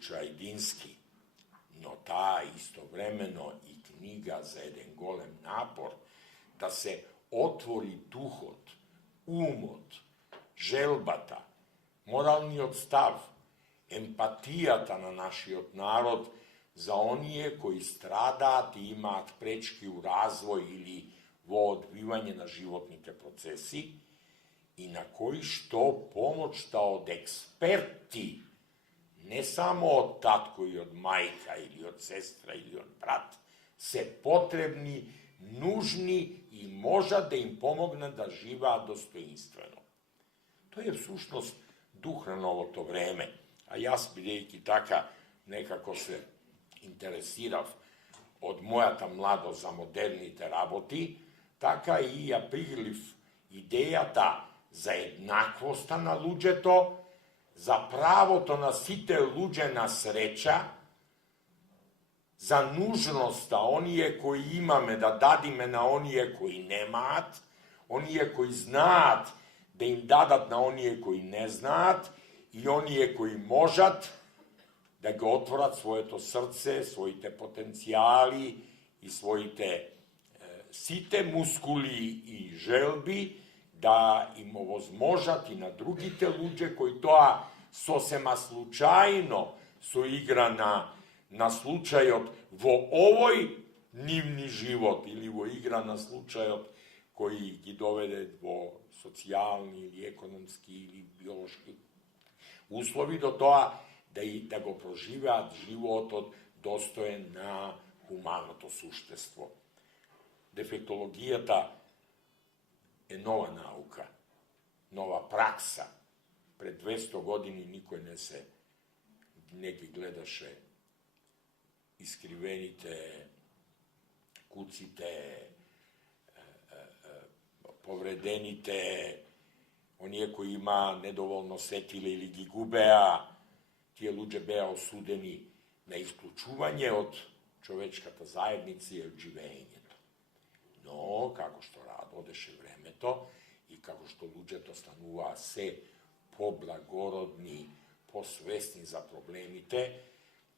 Čajdinski, no ta istovremeno i knjiga za jedan golem napor da se otvori duhot, umot, želbata, moralni odstav, empatijata na našiot narod za onije koji stradat i imat prečki u razvoj ili vo odbivanje na životnite procesi i na koji što pomoć da od eksperti, ne samo od tatko i od majka ili od sestra ili od brat, se potrebni, nužni i možda da im pomogne da živa dostojinstveno. To je suštnost duh na novo to vreme, a jas бидејќи така nekako se interesirav od mojata mlado za modernite работи, така и ја пригрив идејата за еднаквоста на луѓето, за правото на сите луѓе на среќа, за нужноста оние кои имаме да дадиме на оние кои немаат, оние кои знаат да им дадат на оние кои не знаат и оние кои можат да го отворат своето срце, своите потенцијали и своите сите мускули и желби да им овозможат и на другите луѓе кои тоа сосема случајно со игра на случајот во овој нивни живот или во игра на случајот кои ги доведе во социјални или економски или биолошки услови до тоа да го проживеат животот достоен на хуманото суштество. Дефектологијата е нова наука, нова пракса. Пред 200 години никој не ги гледаше искривените куците, повредените, оние кои има недоволно сетиле или ги губеа, тие луѓе беа осудени на исклучување од човечката заедница и од живеењето. Но, како што одеше времето и како што луѓето стануваа се поблагородни, посвесни за проблемите,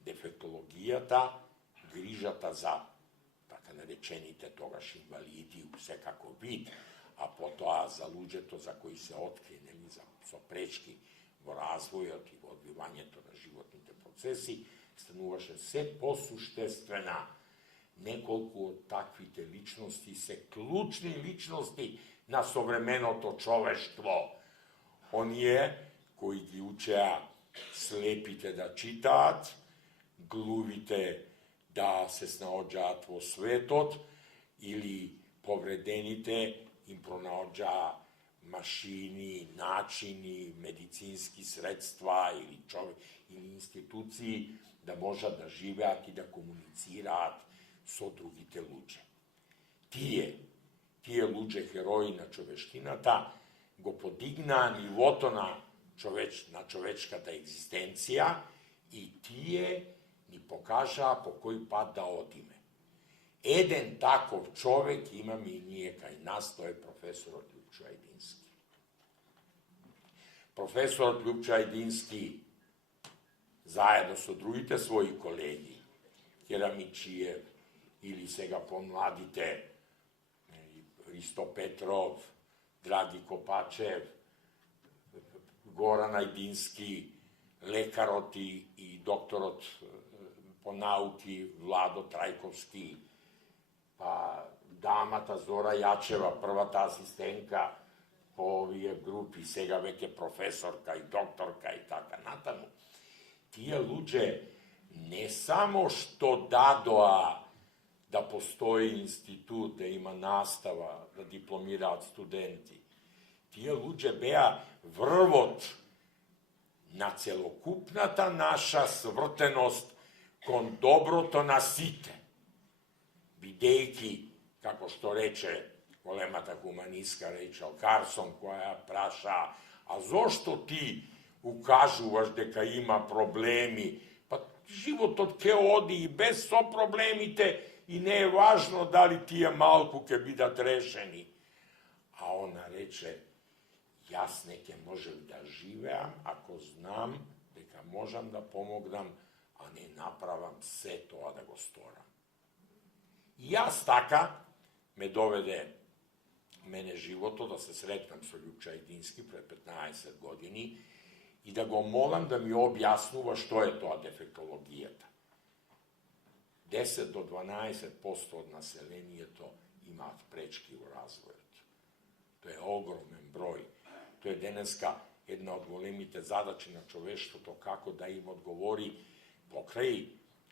дефектологијата, грижата за така наречените тогаш инвалиди у секаков вид, а потоа за луѓето за кои се откринени со пречки во развојот и во одбивањето на животните процеси, стануваше се посуштествена. Неколку од таквите личности се клучни личности на современото човештво. Оние кои ги учеа слепите да читаат, глувите да се снаоѓаат во светот или повредените им пронаоѓаа машини, начини, медицински средства или институции да можат да живеат и да комуницираат со другите луѓе. Тие луѓе херои на човештината го подигнаа нивото на човечката екзистенција и тие ни покажаа по кој пат да одиме. Еден таков човек имаме и ние кај нас, тој е професорот Љуб Чајдински. Професорот Љуб Чајдински, заедно со другите своји колеги, Керамичиев или сега помладите Ристо Петров, Драги Копачев, Горан Ајдински, лекарот и докторот по науки Владо Трајковски, па дамата Зора Јачева, првата асистентка по овие групи, сега веќе професорка и докторка и така натаму. Тие луѓе не само што дадоа да постои институт, да има настава, да дипломираат студенти. Тие луѓе беа врвот на целокупната наша свртеност кон доброто на сите. Бидејќи, како што рече големата хуманистка Рейчел Карсон, која праша, а зошто ти укажуваш дека има проблеми? Па животот ке оди и без со проблемите и не е важно дали тие малку ке бидат решени. А она рече, јас не ке можам да живеам ако знам дека можам да помогнам a не направам се тоа да го сторам. И јас така ме доведе мене живото да се сретнам со Љупча Едински пред 15 години и да го молам да ми објаснува што е тоа дефектологијата. 10 до 12% од населението имаат пречки во развојот. Тоа е огромен број. Тоа е денеска една од големите задачи на човештвото, како да им одговори покрај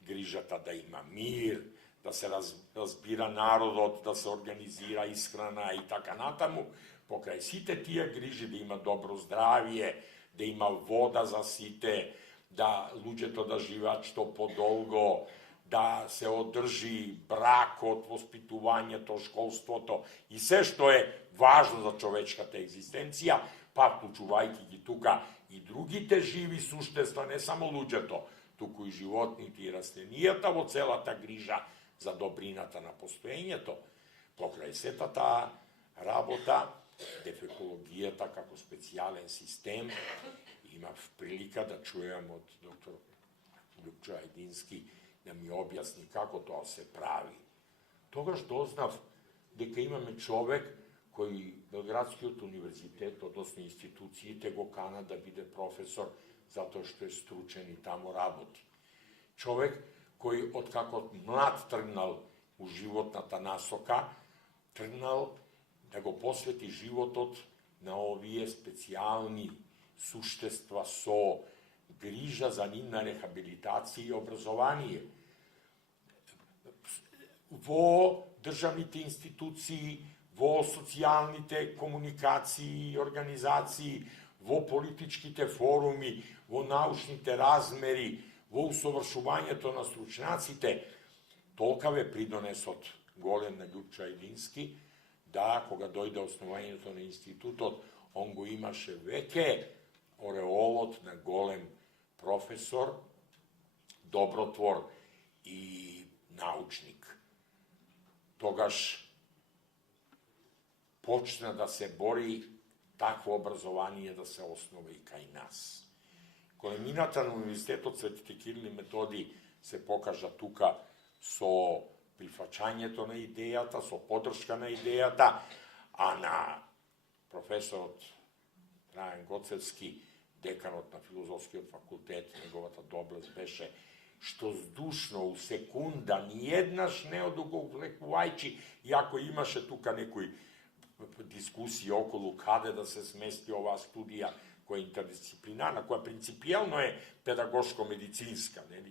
грижата да има мир, да се разбира народот, да се организира исхрана и така натаму, покрај сите тие грижи да има добро здравје, да има вода за сите, да луѓето да живеат што подолго, да се одржи бракот, воспитувањето, школството и се што е важно за човечката екзистенција, па вклучувајќи ги тука и другите живи суштества, не само луѓето, туку и животните и растенијата во целата грижа за добрината на постоењето. Покрај сета таа работа, дефектологијата како специјален систем, имав прилика да чујам од доктор Љупчо Едински да ми објасни како тоа се прави. Тогаш дознав дека имаме човек кој Белградскиот универзитет, односно институциите, го кана да биде професор затоа што е стручен и таму работи. Човек кој откако млад тргнал у животната насока, тргнал да го посвети животот на овие специјални суштества со грижа за нивна рехабилитација и образование. Во државните институции, во социјалните комуникации и организации, во политичките форуми, во научните размери, во усовршувањето на стручњаците, толкав е придонесот голем на Љупчо Едински, да, кога дојде основањето на институтот, он го имаше веќе ореолот на голем професор, добротвор и научник. Тогаш почна да се бори такво образование да се основа и кај нас. Големината на Универзитетот Светите Кирил и Методи се покажа тука со прифаќањето на идејата, со поддршка на идејата, а на професорот Трајан Гоцевски, деканот на Филозофскиот факултет, неговата доблест беше што здушно, у секунда, ниеднаш не одуговлекувајќи, иако имаше тука некои дискусии околу каде да се смести оваа студија, која е интердисциплинарна, која принципијално е педагошко-медицинска, нели?